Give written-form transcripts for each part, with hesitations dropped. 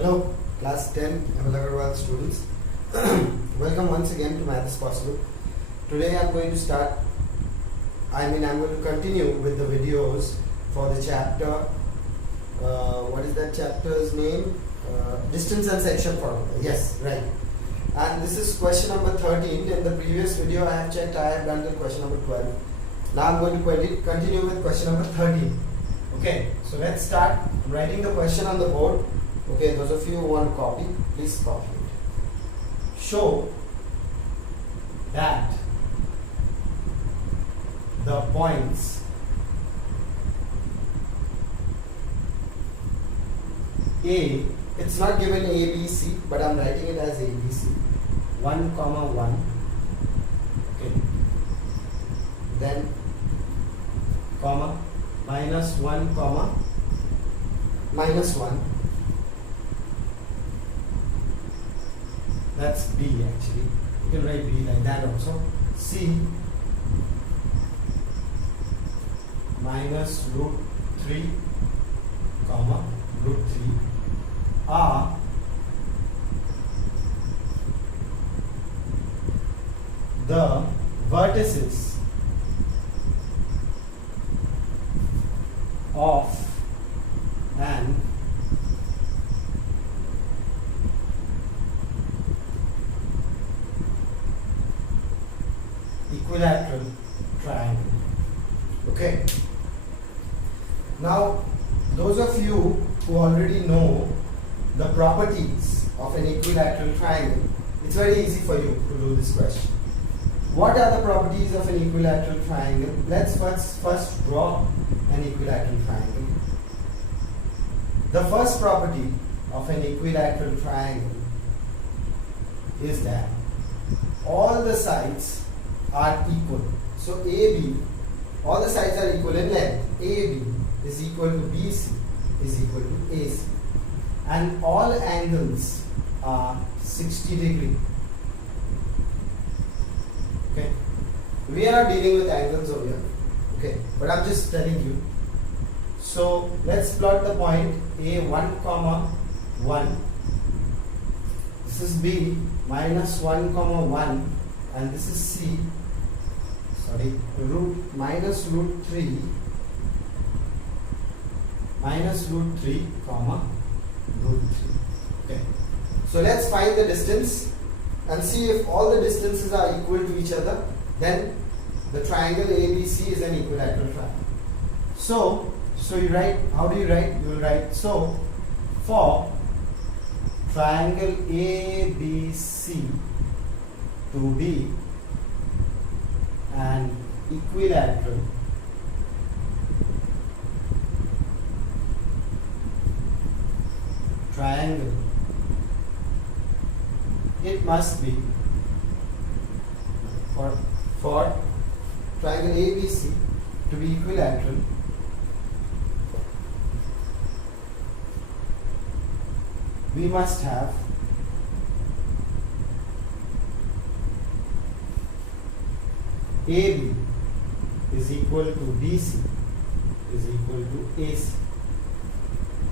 Hello, class 10 Aggarwal students. Welcome once again to Math is Possible. Today I'm going to continue with the videos for the chapter. What is that chapter's name? Distance and section formula. Yes, right. And this is question number 13. In the previous video I have checked, I have done the question number 12. Now I'm going to continue with question number 13. Okay, so let's start. I'm writing the question on the board. Okay, those of you who want to copy, please copy it. Show that the points A, it's not given A, B, C, but I'm writing it as A, B, C. 1, 1. Okay. Then, comma, -1, -1. That's B actually. You can write B like that also. C -√3, √3 are the vertices of an equilateral triangle. Okay. Now, those of you who already know the properties of an equilateral triangle, it's very easy for you to do this question. What are the properties of an equilateral triangle? Let's first draw an equilateral triangle. The first property of an equilateral triangle is that all the sides are equal. So AB, all the sides are equal in length. AB is equal to BC is equal to AC. And all angles are 60 degree. Okay. We are not dealing with angles over here. Okay. But I'm just telling you. So let's plot the point A1, 1. This is B, -1, 1. And this is C, -√3, -√3, √3. Okay. So let's find the distance and see if all the distances are equal to each other. Then the triangle ABC is an equilateral triangle. So you write, how do you write? You will write, so for triangle ABC to be an equilateral triangle, it must be for triangle ABC to be equilateral, we must have AB is equal to BC is equal to AC.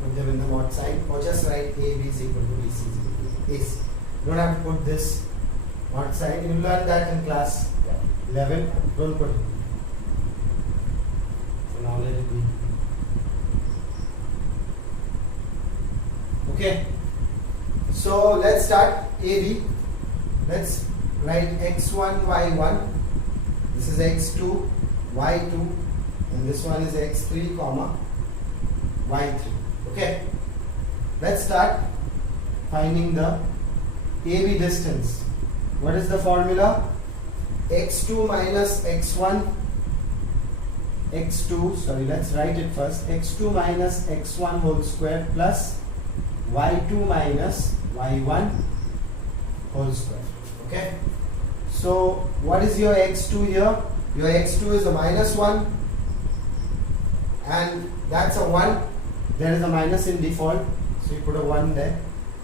Put them in the mod sign, or just write AB is equal to BC is equal to AC. You don't have to put this mod sign. You learn that in class 11. Don't put it. So now let it be. Okay. So let's start AB. Let's write x1, y1. This is x2, y2, and this one is x3, y3. Okay. Let's start finding the AB distance. What is the formula? x2 minus x1. Let's write it first. x2 minus x1 whole square plus y2 minus y1 whole square. Okay. So what is your x2 here? Your x2 is a -1, and that's a 1. There is a minus in default, so you put a 1 there.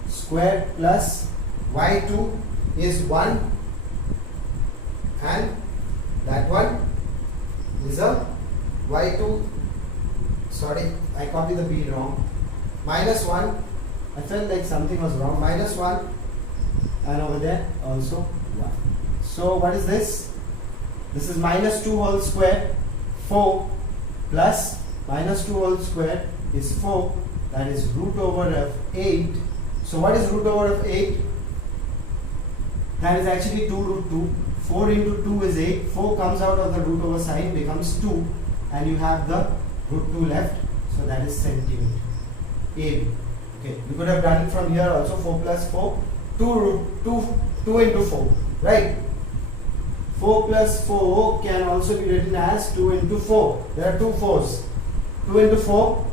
Square plus y2 is 1, and that one is a y2, sorry, I copied the b wrong, -1 I felt like something was wrong. Minus 1 and over there also 1. So what is this? This is minus 2 whole square, 4 plus minus 2 whole square is 4, that is root over of 8. So what is root over of 8? That is actually 2 root 2. 4 into 2 is 8. 4 comes out of the root over sign, becomes 2, and you have the root 2 left. So that is centimeter. AB. Okay, you could have done it from here also. 4 plus 4, 2 into 4, right? 4 plus 4 can also be written as 2 into 4. There are two 4s. 2 into 4.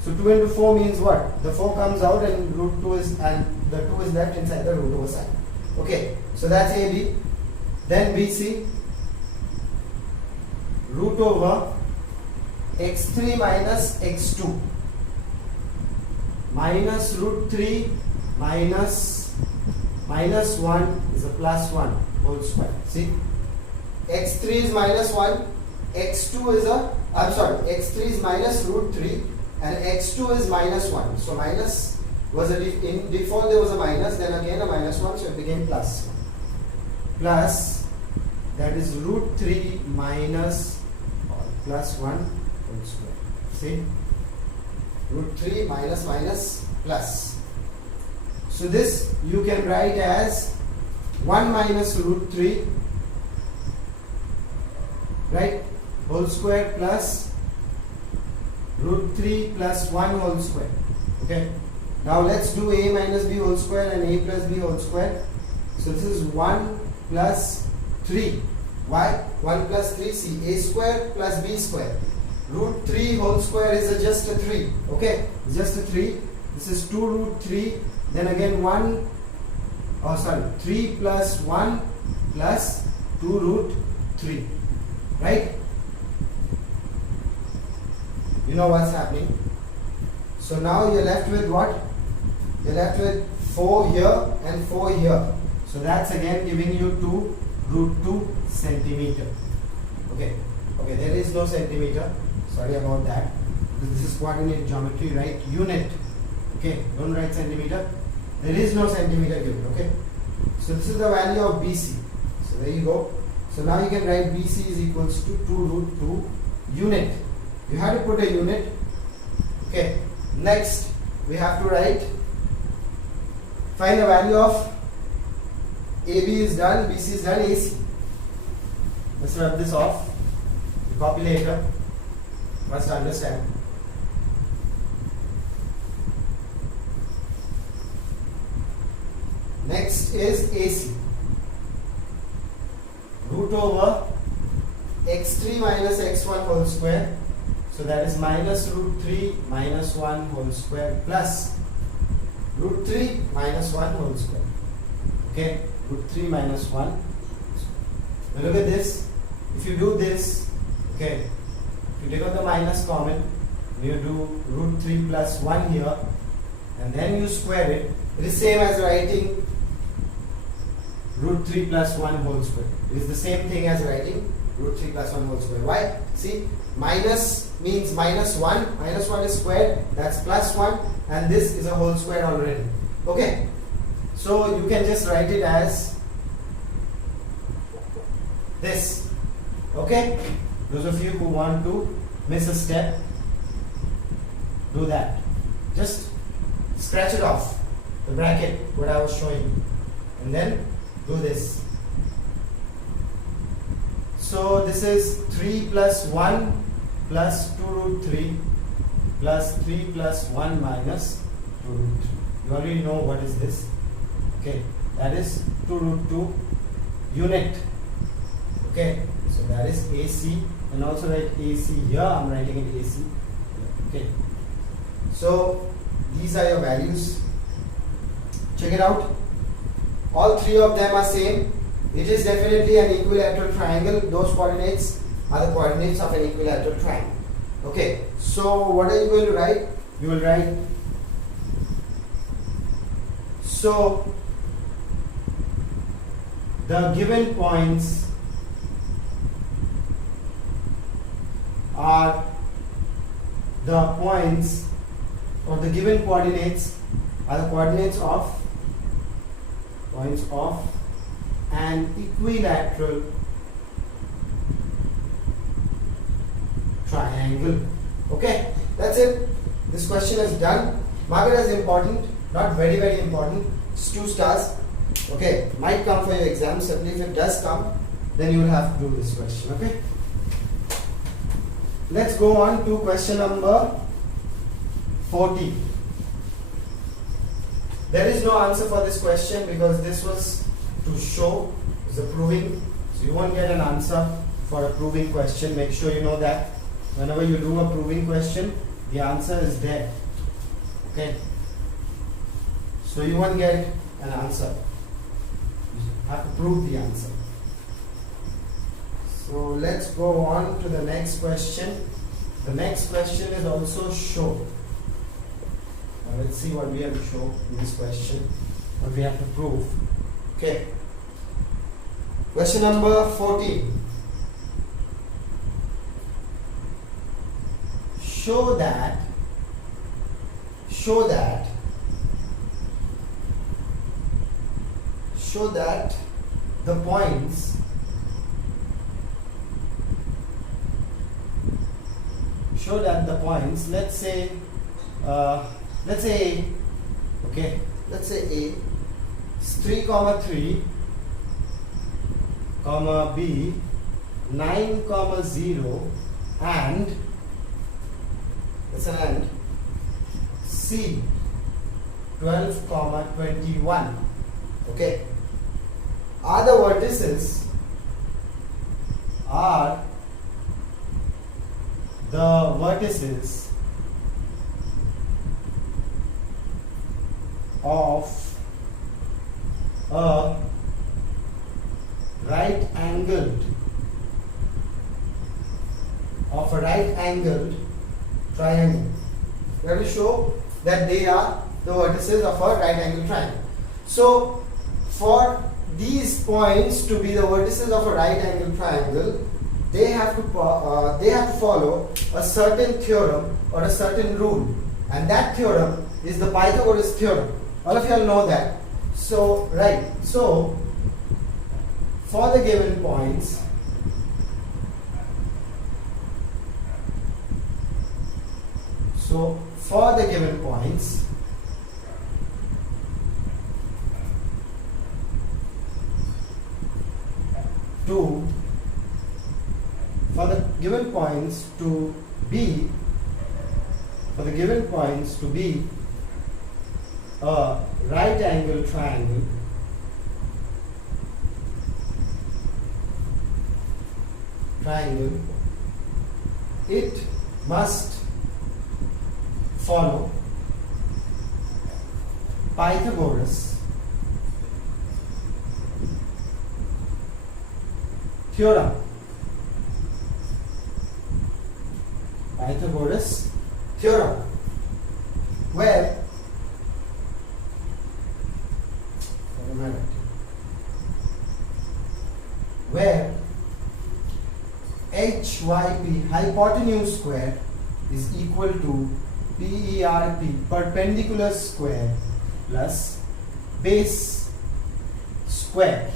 So 2 into 4 means what? The 4 comes out and root 2 is, and the 2 is left inside the root over sign. Okay, so that's AB. Then BC, root over x3 minus x2 minus root 3 minus 1 is a plus 1 whole square. See, x3 is minus 1, x2 is x3 is minus root 3 and x2 is minus 1. So minus was in default there was a minus, then again a minus 1, so it became plus 1. Plus, that is root 3 minus plus 1 whole square. See, root 3 minus plus. So this you can write as 1 minus root 3, right, whole square plus root 3 plus 1 whole square. Okay, now let's do a minus b whole square and a plus b whole square. So this is 1 plus 3. Why? 1 plus 3, see, a square plus b square. Root 3 whole square is just a 3. Okay, just a 3. This is 2 root 3. Then again 3 plus 1 plus 2 root 3. Right? You know what's happening. So now you're left with what? You're left with 4 here and 4 here. So that's again giving you 2 root 2 centimeter. Okay, there is no centimeter. Sorry about that. This is coordinate geometry, right? Unit. Okay, don't write centimeter. There is no centimeter given. Okay, so this is the value of BC. So there you go. So now you can write BC is equals to 2 root 2 unit. You have to put a unit. Okay, next we have to write, find the value of AB is done, BC is done, AC. Let's rub this off. The copy later. Must understand. Next is AC. Root over x3 minus x1 whole square. So that is minus root 3 minus 1 whole square plus root 3 minus 1 whole square. Okay, root 3 minus 1. Now look at this. If you do this, okay, if you take out the minus common, you do root 3 plus 1 here, and then you square it. It is same as writing root 3 plus 1 whole square. It is the same thing as writing root 3 plus 1 whole square. Why? See, minus means minus 1. Minus 1 is squared. That's plus 1. And this is a whole square already. Okay. So you can just write it as this. Okay. Those of you who want to miss a step, do that. Just scratch it off, the bracket, what I was showing you. And then do this. So this is 3 plus 1 plus 2 root 3 plus 3 plus 1 minus 2 root 3. You already know what is this. Okay, that is 2 root 2 unit. Okay, so that is AC, and also write AC here. I'm writing it AC. Okay, so these are your values. Check it out. All three of them are same. It is definitely an equilateral triangle. Those coordinates are the coordinates of an equilateral triangle. Okay, so what are you going to write? You will write, so the given points are the points, or the given coordinates are the coordinates of points of an equilateral triangle. Okay, that's it. This question is done. Mark it as important, not very important. It's 2 stars. Okay, might come for your exam. Simply if it does come, then you will have to do this question. Okay. Let's go on to question number 40. There is no answer for this question because this was to show, it's a proving. So you won't get an answer for a proving question. Make sure you know that whenever you do a proving question, the answer is there. Okay. So you won't get an answer. You have to prove the answer. So let's go on to the next question. The next question is also show. Now let's see what we have to show in this question. What we have to prove. Okay. Question number 40. Show that the points let's say A, okay, let's say A is 3, 3, B 9, 0 and it's an and C 12, 21. Okay, are the vertices of a right angled triangle. We have to show that they are the vertices of a right angled triangle. So for these points to be the vertices of a right angled triangle, they have to follow a certain theorem or a certain rule, and that theorem is the Pythagoras theorem. All of you all know that. So right, so for the given points, to be a right angle triangle, it must follow Pythagoras theorem. Where HYP, hypotenuse square, is equal to PERP, perpendicular square, plus base square.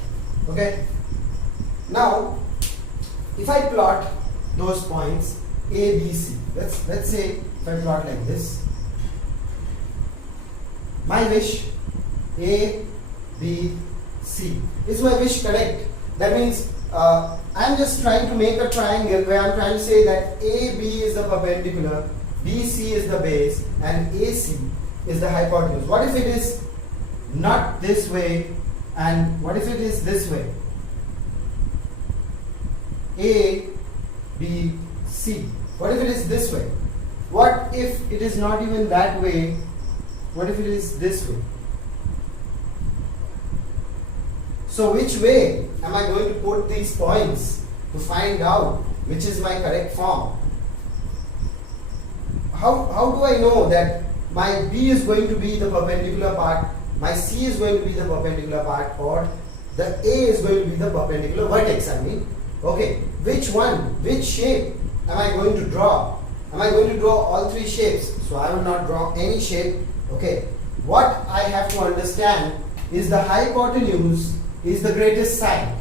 Okay. Now, if I plot those points A, B, C, let's say if I plot like this, my wish A, B, C. Is my wish correct? That means I'm just trying to make a triangle where I'm trying to say that AB is the perpendicular, BC is the base, and AC is the hypotenuse. What if it is not this way, and what if it is this way? A, B, C. What if it is this way? What if it is not even that way? What if it is this way? So which way am I going to put these points to find out which is my correct form? How do I know that my B is going to be the perpendicular part, my C is going to be the perpendicular part, or the A is going to be the perpendicular vertex? I mean, okay, which shape am I going to draw? Am I going to draw all three shapes? So I will not draw any shape. Okay, what I have to understand is the hypotenuse is the greatest side.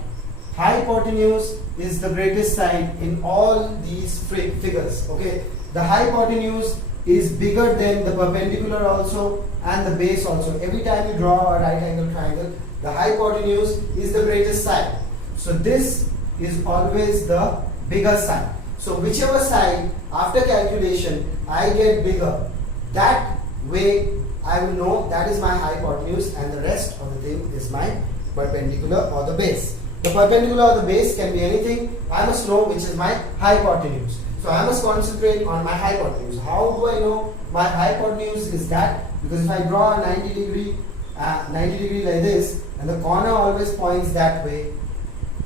Hypotenuse is the greatest side in all these figures. Okay, the hypotenuse is bigger than the perpendicular also and the base also. Every time you draw a right angle triangle, the hypotenuse is the greatest side. So this is always the bigger side. So whichever side after calculation I get bigger, that way I will know that is my hypotenuse, and the rest of the thing is my perpendicular or the base. The perpendicular or the base can be anything. I must know which is my hypotenuse. So I must concentrate on my hypotenuse. How do I know my hypotenuse is that? Because if I draw a 90 degree like this, and the corner always points that way,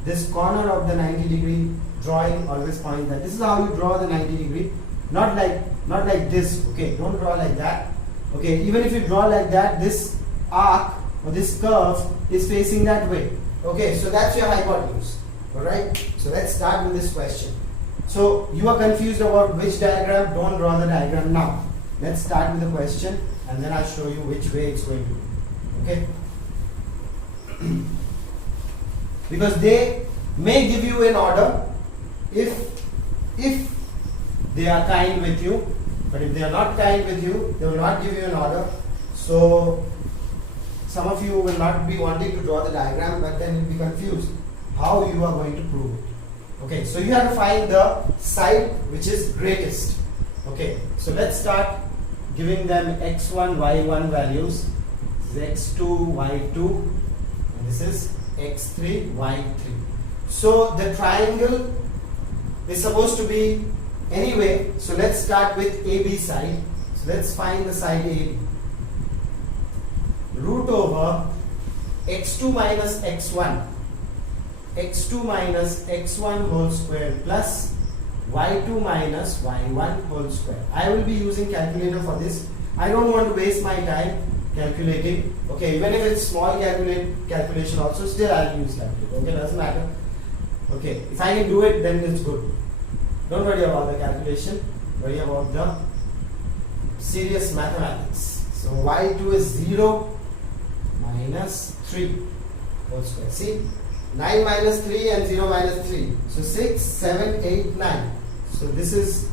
this corner of the 90 degree drawing always points that. This is how you draw the 90 degree. Not like this. Okay, don't draw like that. Okay, even if you draw like that, this arc or this curve is facing that way. Okay, so that's your hypotenuse. Alright, so let's start with this question. So you are confused about which diagram, don't draw the diagram now. Let's start with the question and then I'll show you which way it's going to be. Okay? Because they may give you an order if they are kind with you, but if they are not kind with you, they will not give you an order. So some of you will not be wanting to draw the diagram, but then you'll be confused how you are going to prove it. Okay, so you have to find the side which is greatest. Okay, so let's start giving them x1, y1 values. This is x2, y2, and this is x3, y3. So the triangle is supposed to be anyway, so let's start with AB side. So let's find the side AB. Root over x2 minus x1, x2 minus x1 whole square plus y2 minus y1 whole square. I will be using calculator for this. I don't want to waste my time calculating. Okay, even if it's small calculation also, still I'll use calculator. Okay, doesn't matter. Okay, if I can do it, then it's good. Don't worry about the calculation, worry about the serious mathematics. So y2 is 0 minus 3 whole square. See, 9 minus 3 and 0 minus 3. So 6, 7, 8, 9. So this is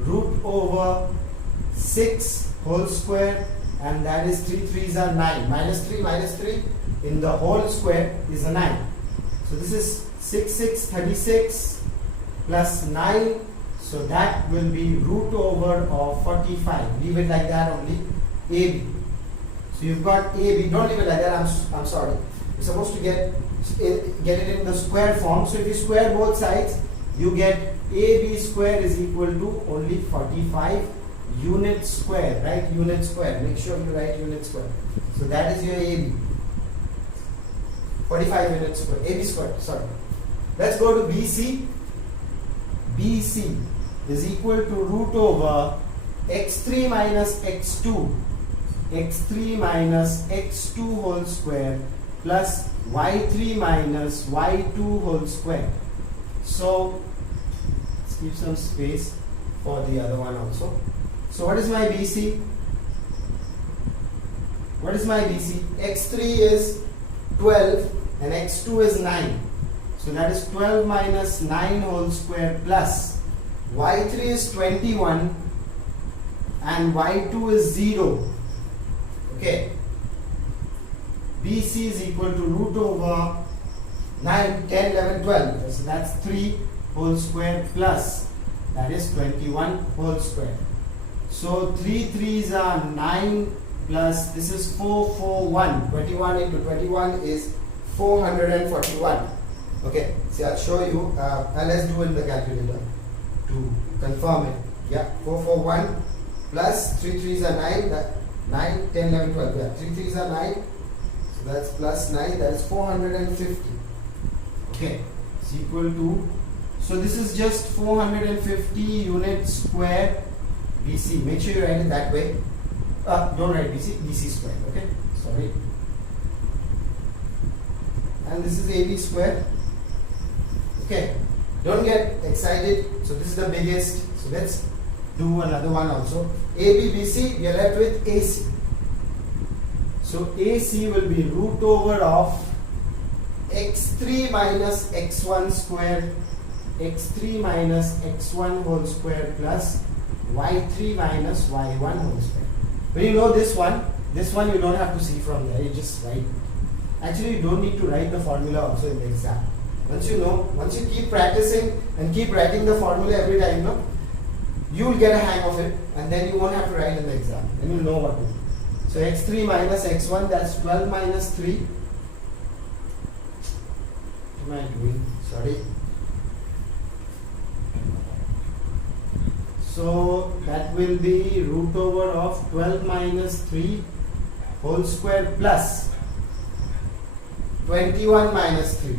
root over 6 whole square, and that is 3 3s are 9. Minus 3 in the whole square is a 9. So this is 6 6 36 plus 9. So that will be root over of 45. Leave it like that only. AB. So you've got AB. Don't leave it like that. I'm sorry. You're supposed to get it in the square form. So if you square both sides, you get AB square is equal to only 45 unit square. Right? Unit square. Make sure you write unit square. So that is your AB. 45 unit square. AB square. Sorry. Let's go to BC. BC is equal to root over x3 minus x2. x3 minus x2 whole square plus y3 minus y2 whole square. So let's keep some space for the other one also. So what is my BC? What is my BC? x3 is 12 and x2 is 9. So that is 12 minus 9 whole square plus y3 is 21 and y2 is 0. Okay. BC is equal to root over 9, 10, 11, 12. So that's 3 whole square plus that is 21 whole square. So 3 3s are 9 plus this is 4 4 1. 21 into 21 is 441. Okay, see, I'll show you. Let's do it in the calculator to confirm it. Yeah, 441 plus 3 3s are 9. That 9, 10, 11, 12. Yeah, 3 3s are 9. So that's plus 9. That is 450. Okay, it's equal to. So this is just 450 unit square BC. Make sure you write it that way. Don't write BC. BC square. Okay, sorry. And this is AB square. Okay, don't get excited. So this is the biggest. So let's do another one also. AB, BC, we are left with AC. So AC will be root over of x3 minus x1 square, x3 minus x1 whole square plus y3 minus y1 whole square. When you know this one you don't have to see from there, you just write. Actually, you don't need to write the formula also in the exam. Once you know, once you keep practicing and keep writing the formula every time, no, you will get a hang of it, and then you won't have to write in the exam, and you know what to do. So x3 minus x1, that's 12 minus 3. What am I doing? Sorry. So that will be root over of 12 minus 3 whole square plus 21 minus 3.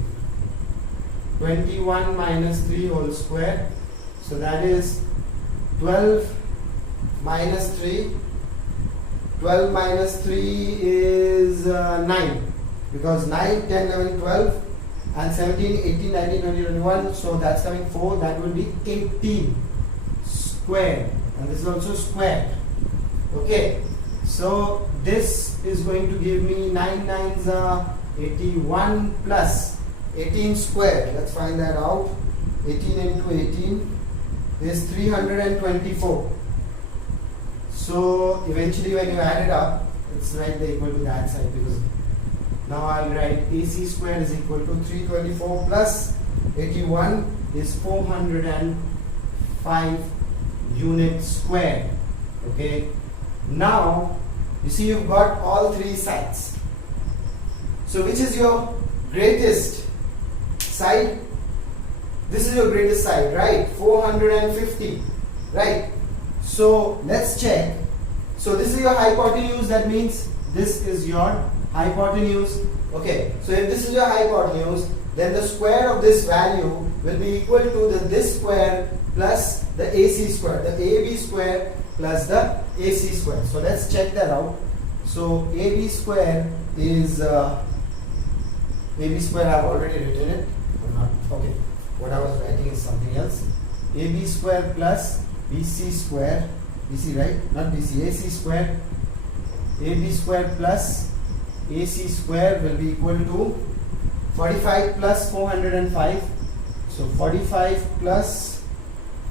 21 minus 3 whole square. So that is 12 minus 3. 12 minus 3 is 9. Because 9, 10, 11, 12 and 17, 18, 19, 20, 21. So that's coming 4. That will be 18 square. And this is also square. Okay. So this is going to give me 9 nines are 81 plus 18 square. Let's find that out. 18 into 18 is 324. So eventually when you add it up, it's right there equal to that side, because now I'll write AC square is equal to 324 plus 81 is 405 units square. Okay. Now you see you've got all three sides. So which is your greatest side? This is your greatest side, right? 450, right? So let's check. So this is your hypotenuse, that means this is your hypotenuse. Okay, so if this is your hypotenuse, then the square of this value will be equal to this square plus the AC square, the AB square plus the AC square. So let's check that out. So AB square is AB square, I've already written it or not. Okay, what I was writing is something else. AB square plus BC square, BC, right? Not BC, AC square. AB square plus AC square will be equal to 45 plus 405. So 45 plus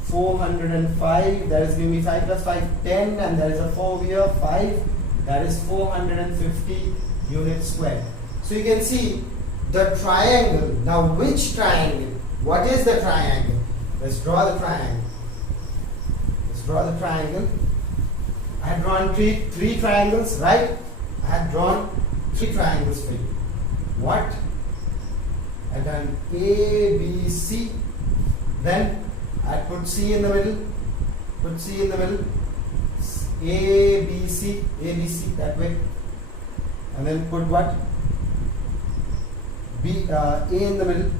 405, that is giving me 5 plus 5, 10, and there is a 4 here, 5, that is 450 units square. So you can see the triangle. Now which triangle? What is the triangle? Let's draw the triangle. Let's draw the triangle. I had drawn three triangles, right? I had drawn 3 triangles for you. What? I had done A, B, C. Then I put C in the middle. Put C in the middle. A, B, C, that way. And then put what? B, A in the middle.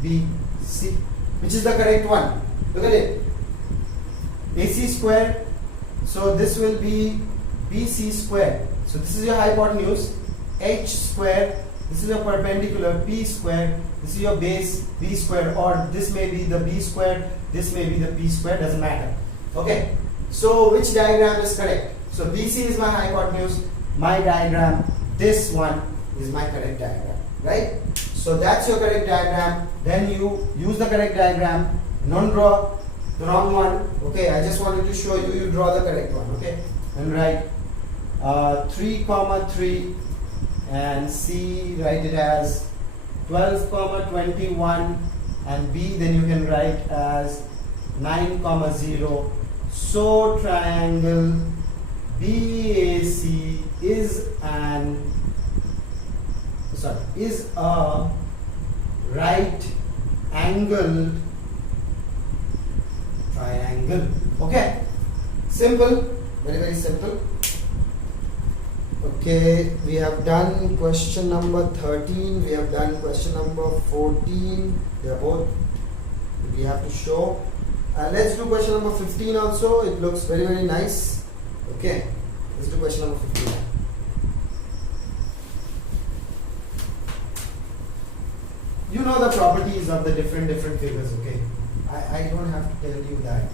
B, C. Which is the correct one? Look at it. AC square. So this will be BC square. So this is your hypotenuse. H square. This is your perpendicular, P square. This is your base, B square, or this may be the B square, this may be the P square, doesn't matter. Okay. So which diagram is correct? So BC is my hypotenuse, my diagram, this one is my correct diagram, right? So that's your correct diagram. Then you use the correct diagram, don't draw the wrong one. Okay, I just wanted to show you, you draw the correct one. Okay, and write 3, 3 and C, write it as 12, 21, and B then you can write as 9, 0. So triangle BAC is a right angled triangle. Okay, simple, very, very simple. Okay, we have done question number 13, we have done question number 14, they are both we have to show. Let's do question number 15 also, it looks very, very nice. Okay, let's do question number 15. You know the properties of the different figures, okay? I don't have to tell you that.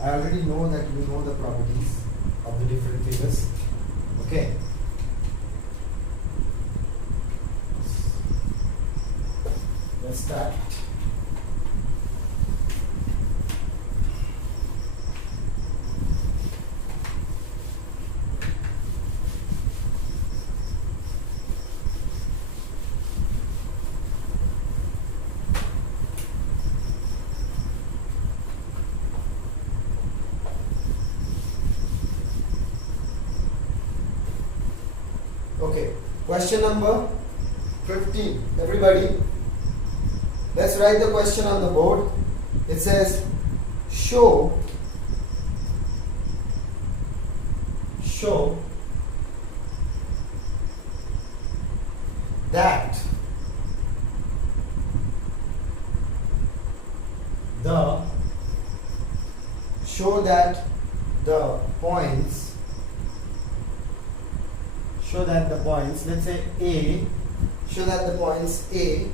I already know that you know the properties of the different figures. Okay. let's start. Okay, question number 15. Everybody, let's write the question on the board. It says, show that the points, let's say A, show that the points A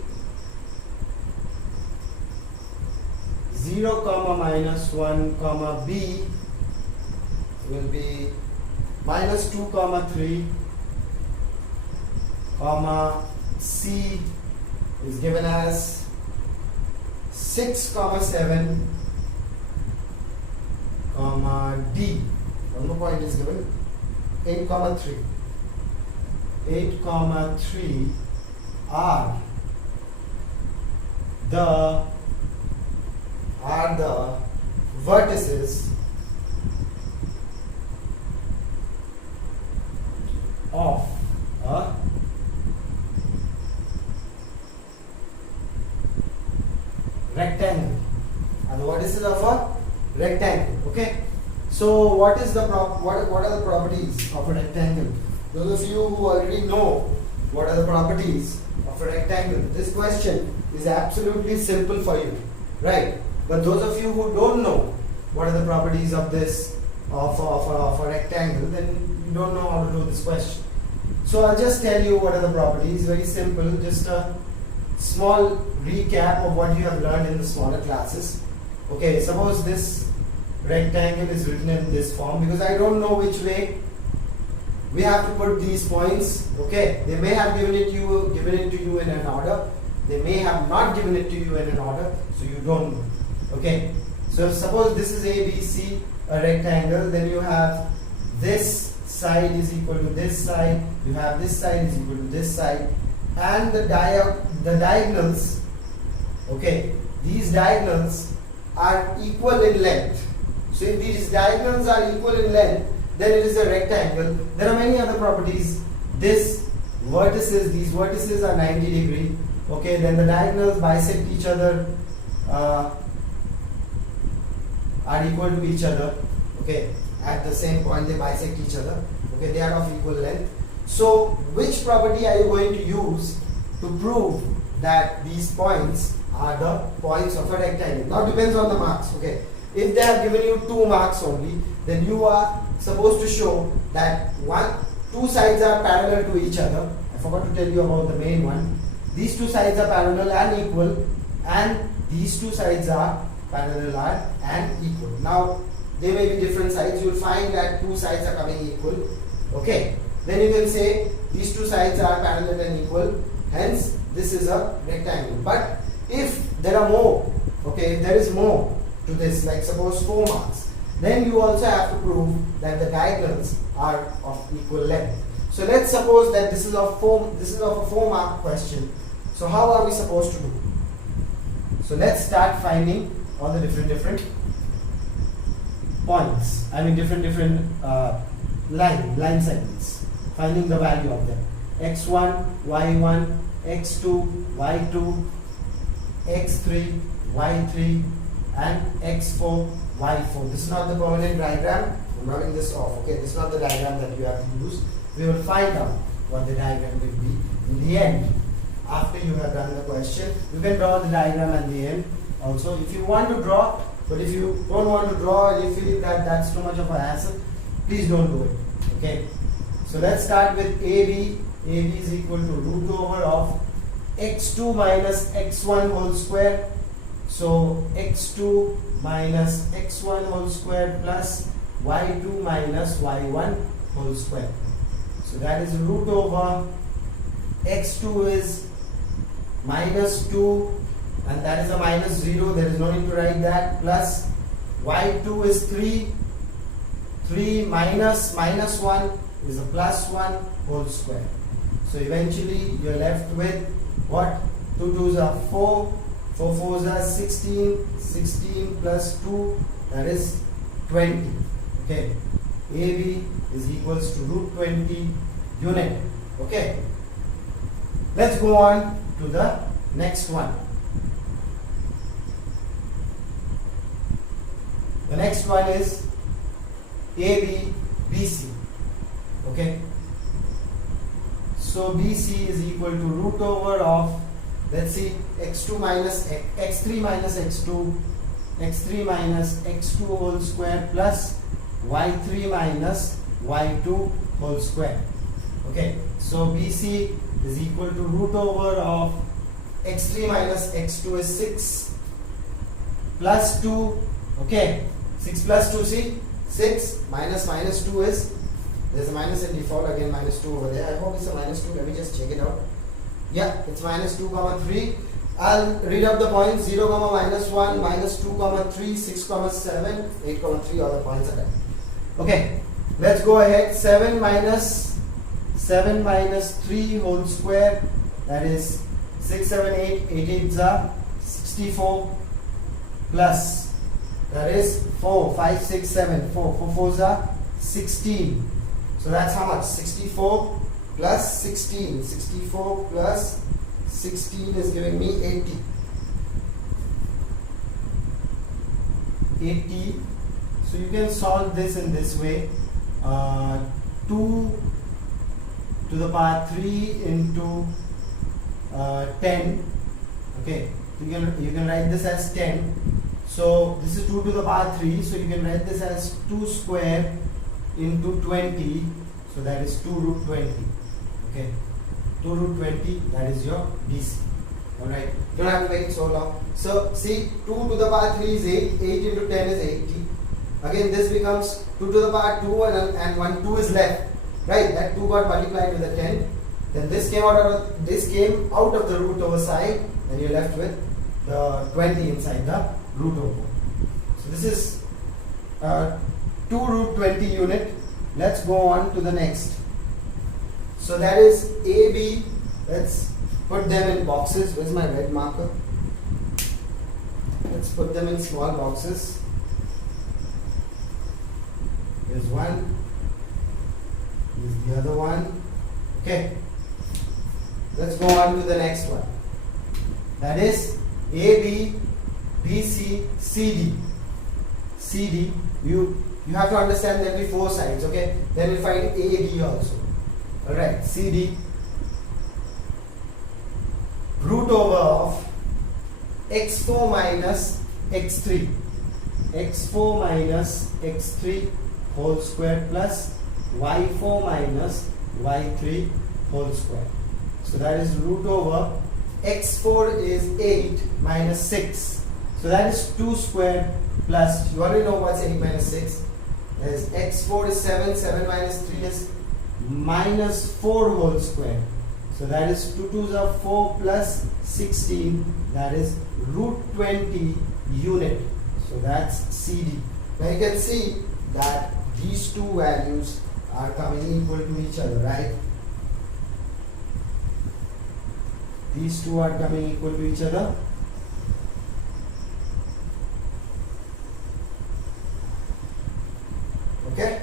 0 comma minus 1 comma B will be minus 2 comma 3 comma C is given as 6 comma 7 comma D. One more point is given, 8 comma 3. 8 comma 3 are the vertices of a rectangle. And the vertices of a rectangle. Okay. So what are the properties of a rectangle? Those of you who already know what are the properties of a rectangle, this question is absolutely simple for you, right? But those of you who don't know what are the properties of this of a rectangle, then you don't know how to do this question. So I'll just tell you what are the properties. Very simple, just a small recap of what you have learned in the smaller classes. Okay, suppose this rectangle is written in this form, because I don't know which way we have to put these points. Okay, they may have given it to you in an order, they may have not given it to you in an order, so you don't know. Okay, so suppose this is ABC, a rectangle, then you have this side is equal to this side, you have this side is equal to this side, and the diagonals, okay, these diagonals are equal in length. So if these diagonals are equal in length, then it is a rectangle. There are many other properties. These vertices are 90 degree. Okay, then the diagonals bisect each other, are equal to each other. Okay, at the same point they bisect each other. Okay, they are of equal length. So which property are you going to use to prove that these points are the points of a rectangle? Now depends on the marks. Okay, if they have given you 2 marks only, then you are supposed to show that two sides are parallel to each other. I forgot to tell you about the main one. These two sides are parallel and equal, and these two sides are parallel and equal. Now they may be different sides. You will find that 2 sides are coming equal. Okay, then you can say these 2 sides are parallel and equal, hence this is a rectangle. But if there are more, okay, if there is more to this, like suppose 4 marks, then you also have to prove that the diagonals are of equal length. So let's suppose that this is of a 4 mark question. So how are we supposed to do? So let's start finding all the different points. I mean different line segments. Finding the value of them. x1, y1, x2, y2, x3, y3, and x4, y4. This is not the permanent diagram. I'm rubbing this off. Okay, this is not the diagram that you have to use. We will find out what the diagram will be in the end. After you have done the question, you can draw the diagram at the end also if you want to draw. But if you don't want to draw, and you feel that that's too much of a hassle, please don't do it. Okay. So let's start with AB. AB is equal to root over of x2 minus x1 whole square. So x2 minus x1 whole square plus y2 minus y1 whole square. So that is root over x2 is minus 2 and that is a minus 0, there is no need to write that, plus y2 is 3, 3 minus minus 1 is a plus 1 whole square. So eventually you are left with what? 2 2s are 4, 4 4s are 16, 16 plus 2, that is 20. Okay, AB is equals to root 20 unit. Okay, let's go on to the next one. The next one is AB BC. Okay, so BC is equal to root over of, let's see, x2 minus x3 minus x2, x3 minus x2 whole square plus y3 minus y2 whole square. Okay, so BC is equal to root over of x3 minus x2 is 6 plus 2. Okay, 6 plus 2, see, 6 minus minus 2 is, there's a minus in default, again minus 2 over there. I hope it's a minus 2. Let me just check it out. Yeah, it's minus 2 comma 3. I'll read up the points. 0 comma minus 1, minus 2 comma 3, 6 comma 7, 8 comma 3. All the points are there. Okay, let's go ahead. 7 minus 3 whole square, that is 6 7 8, 8 8s are 64, plus, that is 4 5 6 7, 4 4 4s are 16. So that's how much? 64 plus 16. 64 plus 16 is giving me 80. 80. So you can solve this in this way. 2 to the power 3 into 10. Okay, you can write this as 10. So this is 2 to the power 3. So you can write this as 2 square into 20. So that is 2 root 20. Okay, 2 root 20, that is your BC. Alright, you don't have to make it so long. So see, 2 to the power 3 is 8, 8 into 10 is 80. Again this becomes 2 to the power 2 and 1 2 is left. Right, that 2 got multiplied with the 10. Then this came out of the root over side, and you're left with the 20 inside the root over. So this is 2 root 20 unit. Let's go on to the next. So that is AB. Let's put them in boxes. Where's my red marker? Let's put them in small boxes. Here's one. Here's the other one. Okay. Let's go on to the next one. That is AB, BC, CD. CD. You have to understand there will be 4 sides. Okay. Then we'll find AD also. Alright. CD. Root over of x4 minus x3. x4 minus x3 whole square plus y4 minus y3 whole square. So that is root over x4 is 8 minus 6. So that is 2 square plus, you already know what's 8 minus 6. That is x4 is 7, 7 minus 3 is minus 4 whole square. So that is 2 2s are 4 plus 16, that is root 20 unit. So that's CD. Now you can see that these two values are coming equal to each other, right? These two are coming equal to each other. Okay.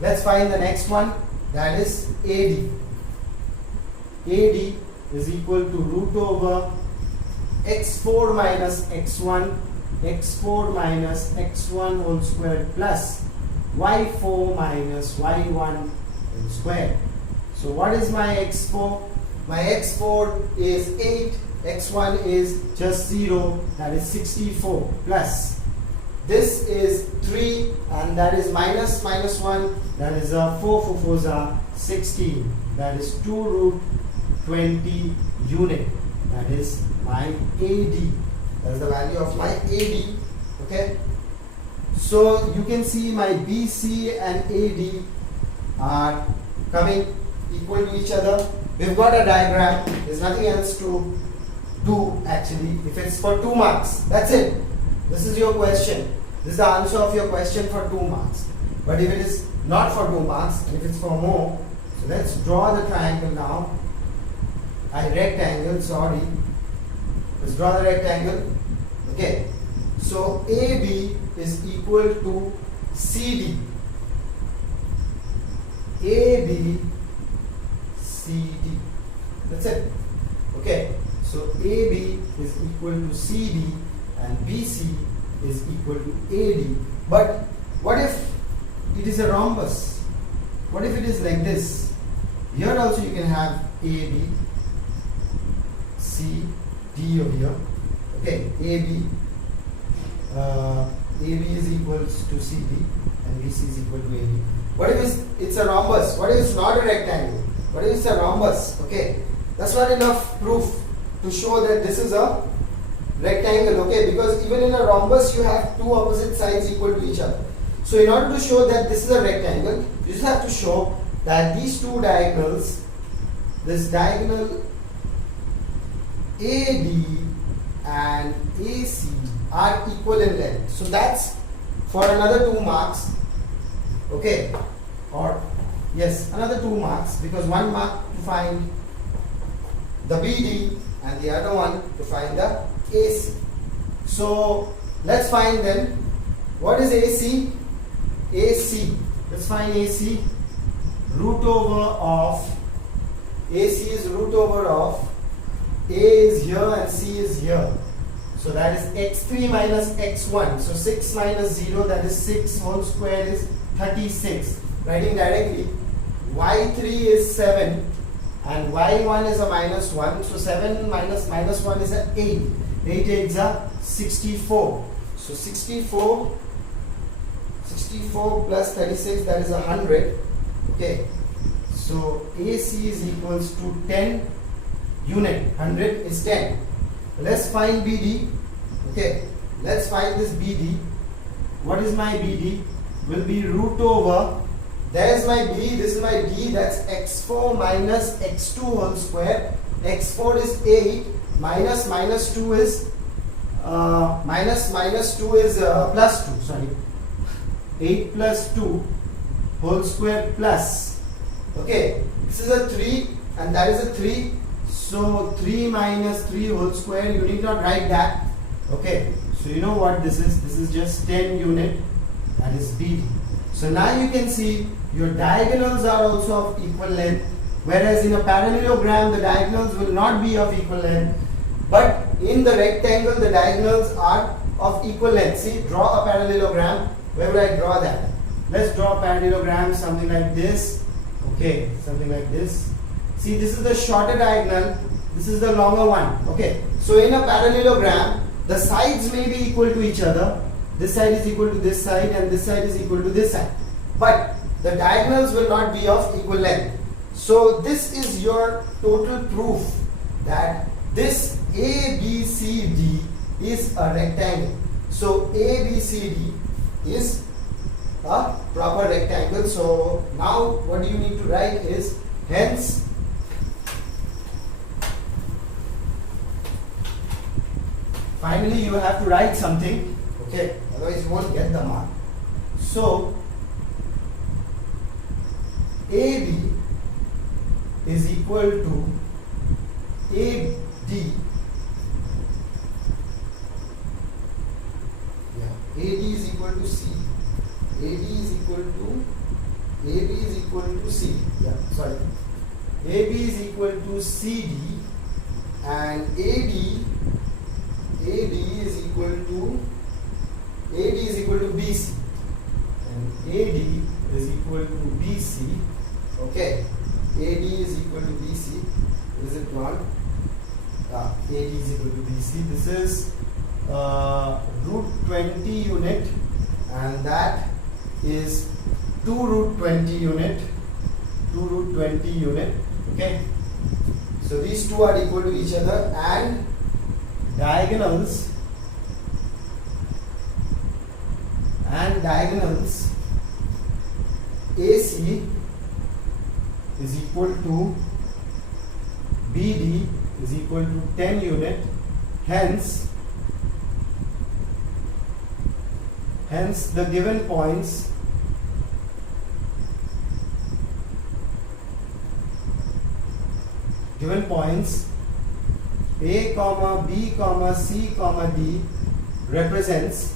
Let's find the next one. That is AD. AD is equal to root over x4 minus x1, x4 minus x1 whole square plus y4 minus y1 whole square. So what is my x4? My x4 is 8, x1 is just 0, that is 64 plus. This is 3 and that is minus 1, that is 4 4 4s are 16, that is 2 root 20 unit. That is my AD. That is the value of my AD. Okay. So you can see my BC and AD are coming equal to each other. we've got a diagram. There's nothing else to do actually. If it's for 2 marks, that's it. This is your question. This is the answer of your question for 2 marks. But if it is not for 2 marks, if it's for more, so let's draw the triangle now. Rectangle, sorry. Let's draw the rectangle. Okay. So AB is equal to CD. AB, CD. That's it. Okay. So AB is equal to CD and BC is equal to AD. But what if it is a rhombus? What if it is like this? Here also you can have AB, C, D over here. Okay, AB is equals to CD and BC is equal to AD. What if it's a rhombus? What if it's not a rectangle? What if it's a rhombus? Okay, that's not enough proof to show that this is a rectangle. Okay, because even in a rhombus you have 2 opposite sides equal to each other. So in order to show that this is a rectangle, you just have to show that these 2 diagonals, this diagonal AD and AC are equal in length. So that's for another 2 marks. Okay, or yes, another 2 marks, because 1 mark to find the BD and the other one to find the AC. So let's find then what is AC? AC. Let's find AC. Root over of AC is root over of A is here and C is here. So that is x3 minus x1. So 6 minus 0, that is 6 whole square is 36. Writing directly, y3 is 7 and y1 is a minus 1. So 7 minus minus 1 is a 8. 8 8s are 64. So 64 plus 36, that is 100. Okay. So AC is equals to 10 unit. 100 is 10. Let's find BD. Okay. Let's find this BD. What is my BD? Will be root over. There's my B. This is my D. That's x4 minus x2 whole square. x4 is 8. Minus 2 is plus 2. Sorry. 8 plus 2 whole square plus. Okay. This is a 3 and that is a 3. So 3 minus 3 whole square. You need not write that. Okay. So you know what this is. This is just 10 unit. That is BD. So now you can see your diagonals are also of equal length, whereas in a parallelogram the diagonals will not be of equal length, but in the rectangle the diagonals are of equal length. See, draw a parallelogram. Where will I draw that? Let's draw a parallelogram something like this. Okay, something like this. See, this is the shorter diagonal, this is the longer one. Okay, so in a parallelogram the sides may be equal to each other. This side is equal to this side and this side is equal to this side, but the diagonals will not be of equal length. So this is your total proof that this ABCD is a rectangle. So ABCD is a proper rectangle. So now what you need to write is, hence finally you have to write something. Okay, otherwise you won't get the mark. So AB is equal to AD. Yeah, AD is equal to C. AD is equal to AB is equal to C. Yeah, sorry. AB is equal to CD and AD is equal to BC and AD is equal to BC. Okay, AD is equal to BC. Is it wrong? AD is equal to BC. This is root 20 unit and that is 2 root 20 unit. 2 root 20 unit. Okay, so these two are equal to each other and diagonals AC is equal to BD is equal to 10 unit. Hence the given points A comma B comma C comma D represents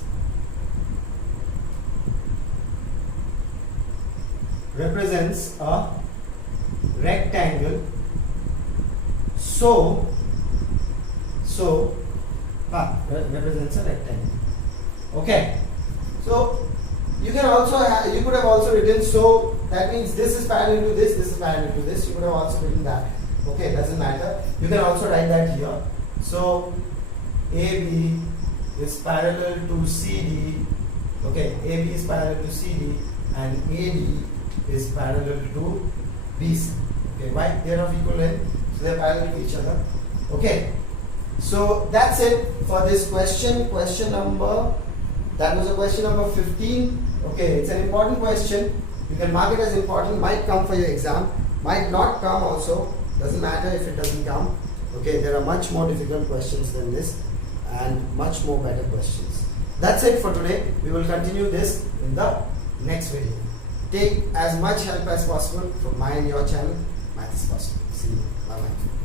a rectangle. Represents a rectangle. Okay. So you can also you could have also written, so that means this is parallel to this, this is parallel to this. You could have also written that. Okay, doesn't matter. You can also write that here. So AB is parallel to CD. Okay, AB is parallel to CD and AD is parallel to BC. Okay, why? They are of equal length, so they are parallel to each other. Okay, so that's it for this question. That was a question number 15. Okay, it's an important question. You can mark it as important. Might come for your exam, might not come also. Doesn't matter if it doesn't come. Okay, there are much more difficult questions than this and much more better questions. That's it for today. We will continue this in the next video. Take as much help as possible from my and your channel. Math is possible. See you. Bye bye.